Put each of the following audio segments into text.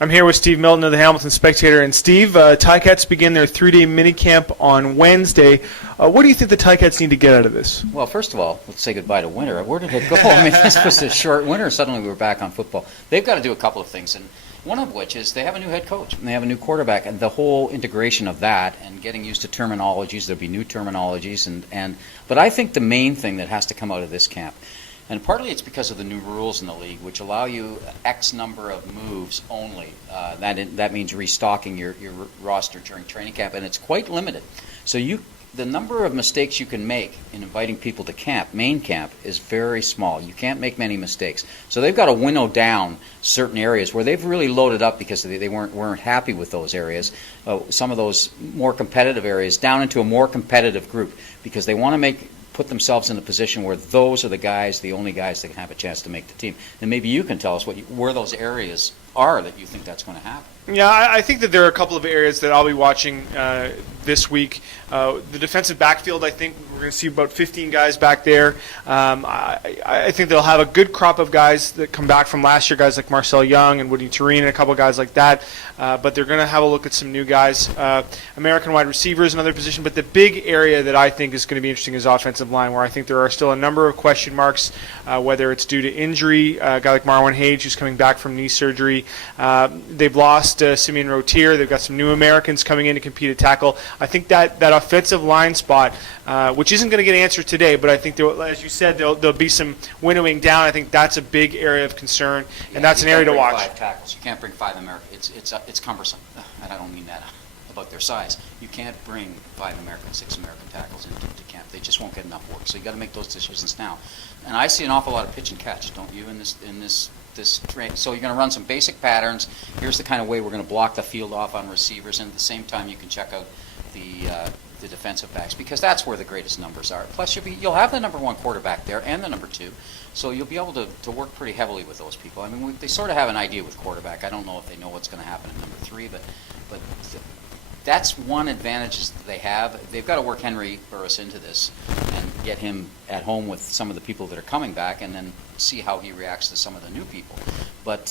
I'm here with Steve Milton of the Hamilton Spectator. And Steve, Ticats begin their 3-day minicamp on Wednesday. What do you think the Ticats need to get out of this? Well, first of all, let's say goodbye to winter. Where did it go? I mean, this was a short winter. Suddenly we were back on football. They've got to do a couple of things, and one of which is they have a new head coach and they have a new quarterback, and the whole integration of that and getting used to terminologies. There'll be new terminologies, but I think the main thing that has to come out of this camp, and partly it's because of the new rules in the league, which allow you X number of moves only. That means restocking your roster during training camp, and it's quite limited. So the number of mistakes you can make in inviting people to camp, main camp, is very small. You can't make many mistakes. So they've got to winnow down certain areas where they've really loaded up because they weren't happy with those areas, some of those more competitive areas, down into a more competitive group, because they want to put themselves in a position where those are the only guys that can have a chance to make the team. And maybe you can tell us where those areas are that you think that's going to happen. Yeah, I think that there are a couple of areas that I'll be watching this week. The defensive backfield, I think we're going to see about 15 guys back there. I think they'll have a good crop of guys that come back from last year, guys like Marcel Young and Woody Tureen and a couple of guys like that. But they're going to have a look at some new guys. American wide receiver is another position. But the big area that I think is going to be interesting is offensive line, where I think there are still a number of question marks, whether it's due to injury, a guy like Marwan Hage who's coming back from knee surgery. They've lost Simeon Rotier. They've got some new Americans coming in to compete at tackle. I think that offensive line spot, which isn't going to get answered today, but I think, as you said, there'll be some winnowing down. I think that's a big area of concern, and that's an area to watch. 5 tackles. You can't bring 5 Americans. It's cumbersome, and I don't mean that about their size. You can't bring 5 American, 6 American tackles into camp. They just won't get enough work. So you got to make those decisions now. And I see an awful lot of pitch and catch, don't you, in this train? So you're going to run some basic patterns. Here's the kind of way we're going to block the field off on receivers, and at the same time you can check out the defensive backs, because that's where the greatest numbers are. Plus you'll have the number 1 quarterback there and the number 2, so you'll be able to work pretty heavily with those people. I mean, they sort of have an idea with quarterback. I don't know if they know what's going to happen at number 3, but that's one advantage that they have. They've got to work Henry Burris into this and get him at home with some of the people that are coming back, and then see how he reacts to some of the new people. But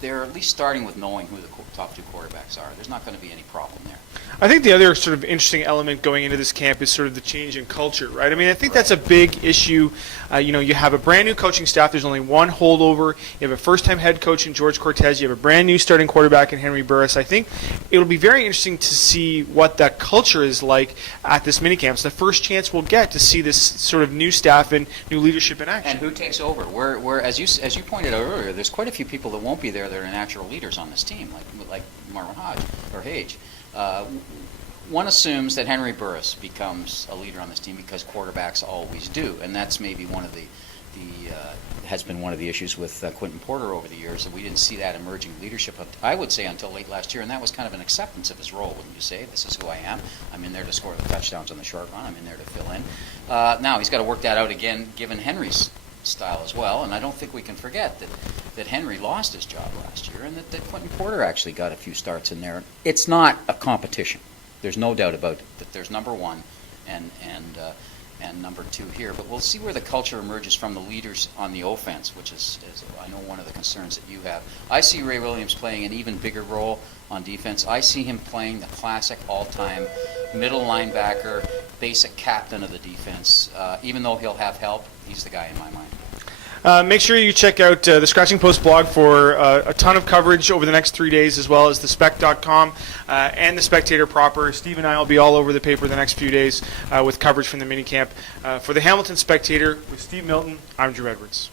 they're at least starting with knowing who the top 2 quarterbacks are. There's not going to be any problem there. I think the other sort of interesting element going into this camp is sort of the change in culture, right? I mean, I think that's a big issue. You have a brand new coaching staff. There's only one holdover. You have a first-time head coach in George Cortez. You have a brand new starting quarterback in Henry Burris. I think it'll be very interesting to see what that culture is like at this minicamp. It's the first chance we'll get to see this sort of new staff and new leadership in action. And who takes over? Where as you pointed out earlier, there's quite a few people that won't be there that are natural leaders on this team, like Marwan Hage. One assumes that Henry Burris becomes a leader on this team because quarterbacks always do, and that's maybe has been one of the issues with Quentin Porter over the years, that we didn't see that emerging leadership, I would say, until late last year, and that was kind of an acceptance of his role, wouldn't you say? This is who I am. I'm in there to score the touchdowns on the short run. I'm in there to fill in. Now he's got to work that out again, given Henry's style as well, and I don't think we can forget that Henry lost his job last year, and that Quentin Porter actually got a few starts in there. It's not a competition. There's no doubt about it, that there's number 1 and number 2 here, but we'll see where the culture emerges from the leaders on the offense, which is I know one of the concerns that you have. I see Ray Williams playing an even bigger role on defense. I see him playing the classic all-time middle linebacker, basic captain of the defense. Even though he'll have help, he's the guy in my mind. Make sure you check out the Scratching Post blog for a ton of coverage over the next 3 days, as well as the Spec.com and the Spectator proper. Steve and I will be all over the paper the next few days with coverage from the minicamp. For the Hamilton Spectator, with Steve Milton, I'm Drew Edwards.